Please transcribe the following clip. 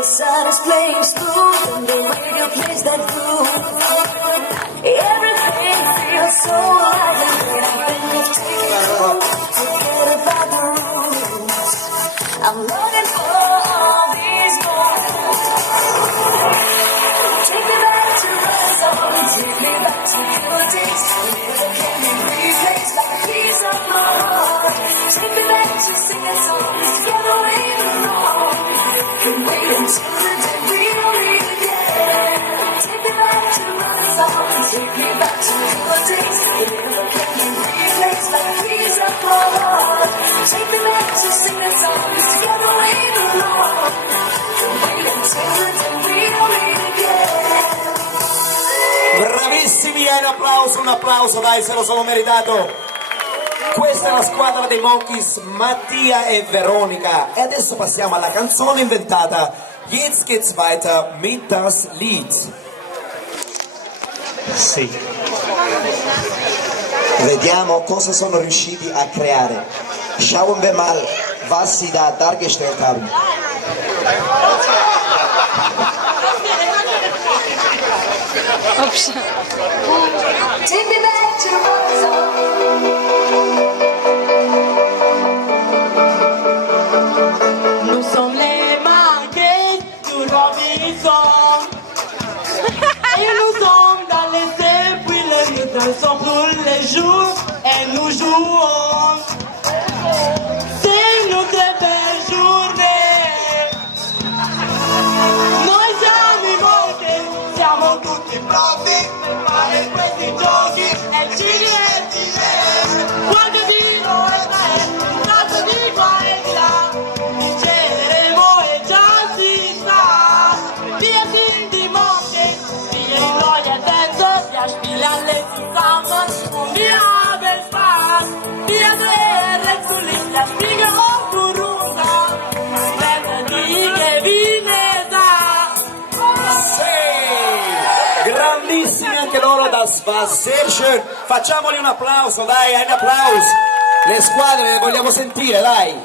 the sun is playing smooth and the radio plays that groove. Everything feels so alive when I think of taking home. Forget about the rules. I'm longing for all these moments. Take me back to my song, take me back to your days. Never can be replaced like a piece of my heart. Take me back to singing songs together in alone. Can wait until the day we'll meet again. Take me back to my song, take me back to your days. Never can be replaced like a piece of my heart. Take me back to singing songs together in alone. Can wait until the day we'll meet again. Bravissimi, un applauso, dai, se lo sono meritato. Questa è la squadra dei Monkeys, Mattia e Veronica. E adesso passiamo alla canzone inventata. Jetzt geht's weiter mit das Lied. Sì. Vediamo cosa sono riusciti a creare. Schauen wir mal, was sie da dargestellt haben. Take me back to Robinson. Nous sommes les Monkeys du Robinson. Et nous sommes dans l'été, puis le nous dansons tous les jours et nous jouons. C'est une très belle journée. Noi siamo i Monkeys, siamo tutti pronti per fare questi giochi e ci divertiremo. Quando dico e tre, un salto di qua e di là, vinceremo e già si sa. Wir sind die Monkeys, wir neue Tänzer, wir spielen alle zusammen und wir haben Spaß. Wir drehen rechts und links, das Spiegel hoch und runter, wenn die Gewinne da. Sì, grandissimi anche loro, das war sehr schön. Facciamoli un applauso, dai, un applauso. Le squadre le vogliamo sentire, dai.